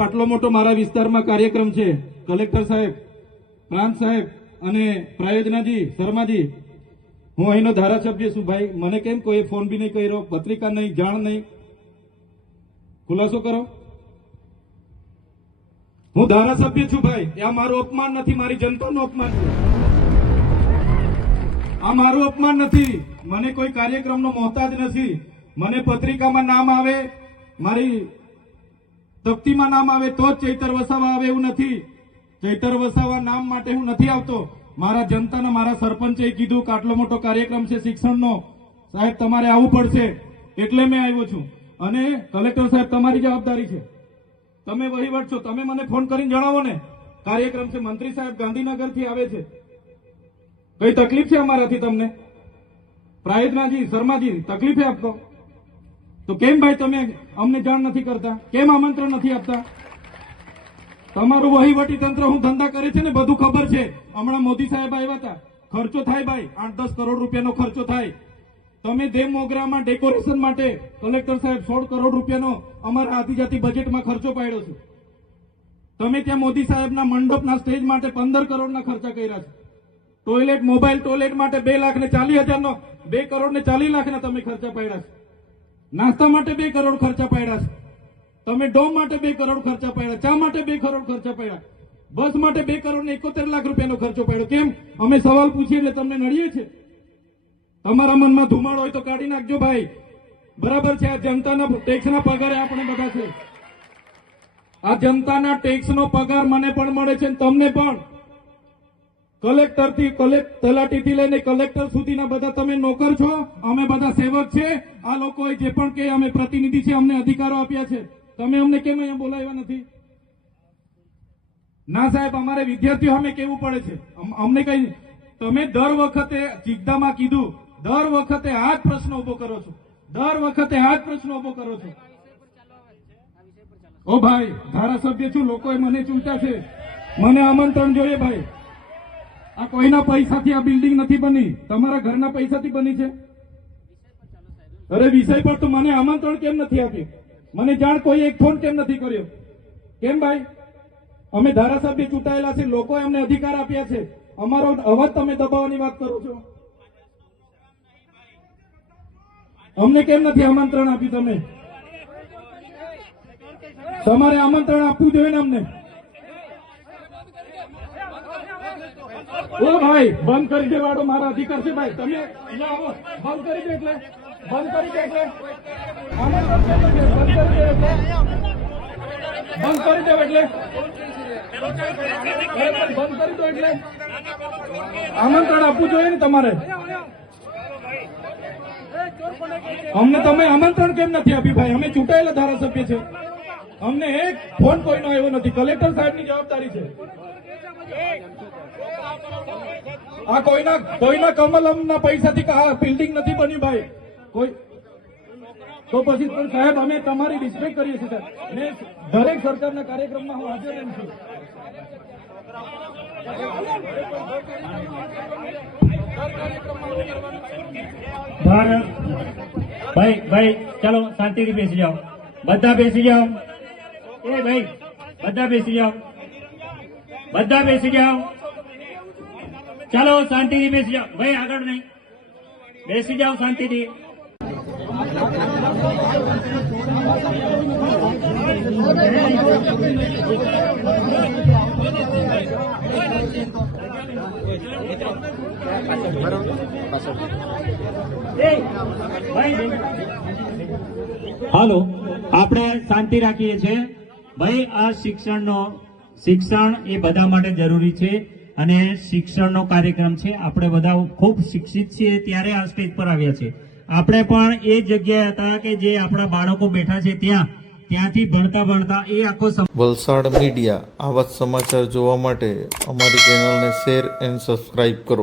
સાહેબ આટલો મોટો મારા વિસ્તારમાં કાર્યક્રમ છે, કલેક્ટર સાહેબ, પ્રાંત સાહેબ અને પ્રાયોજનાજી, શર્માજી, હું અહીંનો ધારાસભ્ય છું ભાઈ, મને કેમ કોઈ ફોન બી નહીં કર્યો, પત્રિકા નહીં, જાણ નહીં, ખુલાસો કરો. હું ધારાસભ્ય છું ભાઈ, આ મારું અપમાન નથી, મારી જનતાનું અપમાન છે. આ મારું અપમાન નથી, મને કોઈ કાર્યક્રમનો મોહતાજ નથી. મને પત્રિકામાં નામ આવે, મારી તકતીમાં નામ આવે તો જ ચૈતર વસાવા આવે એવું નથી. ચૈતર વસાવા નામ માટે હું નથી આવતો. મારા જનતાના, મારા સરપંચે કીધું કે આટલો મોટો કાર્યક્રમ છે શિક્ષણનો, સાહેબ તમારે આવવું પડશે, એટલે મેં આવ્યો છું. અને કલેક્ટર સાહેબ તમારી જવાબદારી છે, તમે વહીવટ છો, તમે મને ફોન કરીને જણાવો ને કાર્યક્રમ છે. મંત્રી સાહેબ ગાંધીનગરથી આવે છે, કઈ તકલીફ છે અમારાથી તમને? પ્રાયોજનાજી, શર્માજી, તકલીફ આપતો તો કેમ ભાઈ તમે અમને જાણ નથી કરતા? કેમ આમંત્રણ નથી આપતા? તમારું વહીવટી તંત્ર હું ધંધા કરે છે ને બધું ખબર છે. હમણાં મોદી સાહેબ આવ્યા હતા, ખર્ચો થાય ભાઈ, 8-10 કરોડ રૂપિયાનો ખર્ચો થાય. તમે દેવ મોગરામાં ડેકોરેશન માટે કલેક્ટર સાહેબ 16 કરોડ રૂપિયાનો અમારા આદિજાતિ બજેટમાં ખર્ચો પાડ્યો છે. તમે ત્યાં મોદી સાહેબના મંડપના સ્ટેજ માટે 15 કરોડના ખર્ચા કર્યા છે. ટોયલેટ, મોબાઈલ ટોયલેટ માટે 2,40,000નો 2 કરોડ ને 40 લાખના તમે ખર્ચા પાડ્યા છે. નાસ્તા માટે 2 કરોડ ખર્ચા પાડ્યા છે. તમે ડોમ માટે 2 કરોડ ખર્ચા પાડ્યા, ચા માટે 2 કરોડ ખર્ચા પાડ્યા, બસ માટે 2 કરોડ ને 71 લાખ રૂપિયાનો ખર્ચો પાડ્યો. કેમ? અમે સવાલ પૂછીએ એટલે તમને નડીએ છે? તમારા મનમાં ધુમાડો હોય તો કાઢી નાખજો ભાઈ. બરાબર છે, આ જનતાના ટેક્સના પગારે આપણે બધા છે. આ જનતાના ટેક્સનો પગાર મને પણ મળે છે, તમને પણ. કલેક્ટરથી તલાટીથી લઈને કલેક્ટર સુધીના બધા તમે નોકર છો, અમે બધા સેવક છે. આ લોકોએ જે પણ કે અમે પ્રતિનિધિ છે, અમને અધિકારો આપ્યા છે. તમે અમને કેમ અહીંયા બોલાવ્યા નથી? ના સાહેબ, અમારે વિદ્યાર્થીઓ અમે કેવું પડે છે, અમને કઈ. તમે દર વખતે ચિકદામાં કીધું, દર વખતે આ જ પ્રશ્ન ઉભો કરો છો, દર વખતે આ જ પ્રશ્ન ઉભો કરો છો. ઓ ભાઈ, ધારાસભ્ય છું, લોકોએ મને ચૂંટ્યા છે, મને આમંત્રણ જોઈએ ભાઈ. આ કોઈના પૈસાથી આ બિલ્ડિંગ નથી બની, તમારા ઘરના પૈસાથી બની છે. અરે વિષય પર તો મને આમંત્રણ કેમ નથી આપ્યું? મને જાણ કોઈ એક ફોન કેમ નથી કર્યો? કેમ ભાઈ? અમે ધારાસભ્ય ચૂંટાયેલા છે, લોકોએ અમને અધિકાર આપ્યા છે, અમારો અવાજ તમે દબાવવાની વાત કરો છો. અમને કેમ નથી આમંત્રણ આપ્યું? તમે તમારે આમંત્રણ આપવું જોઈએ ને અમને. ઓ ભાઈ, બંધ કરી દેવાડો, મારા અધિકાર છે ભાઈ. તમે આવો, બંધ કરી દે એટલે બંધ કરી દે એટલે બંધ કરી દો એટલે આમંત્રણ આપવું જોઈએ ને તમારે. અમને તમે આમંત્રણ કેમ નથી આપ્યું ભાઈ? અમે ચૂંટાયેલા ધારાસભ્ય છે, અમને એક ફોન કોઈનો આવ્યો નથી. કલેક્ટર સાહેબની જવાબદારી છે. આ કોઈના કમલમના પૈસાથી આ બિલ્ડિંગ નથી બની ભાઈ. કોઈ તો પછી પણ સાહેબ અમે તમારી રિસ્પેક્ટ કરીએ છીએ સાહેબ, ને દરેક સરકારના કાર્યક્રમમાં હું હાજર રહું છું. ભાઈ ચાલો શાંતિથી બેસી જાઓ, બધા બેસી જાઓ. એ ભાઈ બધા બેસી જાઓ, બધા બેસી જાઓ. ચાલો શાંતિથી બેસી જાઓ ભાઈ, આગળ નહીં, બેસી જાઓ શાંતિથી. હાલો, આપણે શાંતિ રાખીએ છીએ ભાઈ. આ શિક્ષણ એ બધા માટે જરૂરી છે અને શિક્ષણનો કાર્યક્રમ છે. આપણે બધા ખૂબ શિક્ષિત છીએ ત્યારે આ સ્ટેજ પર આવ્યા છે. આપણે પણ એ જગ્યાએ હતા કે જે આપણા બાળકો બેઠા છે ત્યાંથી ભણતા એ આખો. વલસાડ મીડિયા આવા સમાચાર જોવા માટે અમારી ચેનલને શેર એન્ડ સબસ્ક્રાઇબ કરો.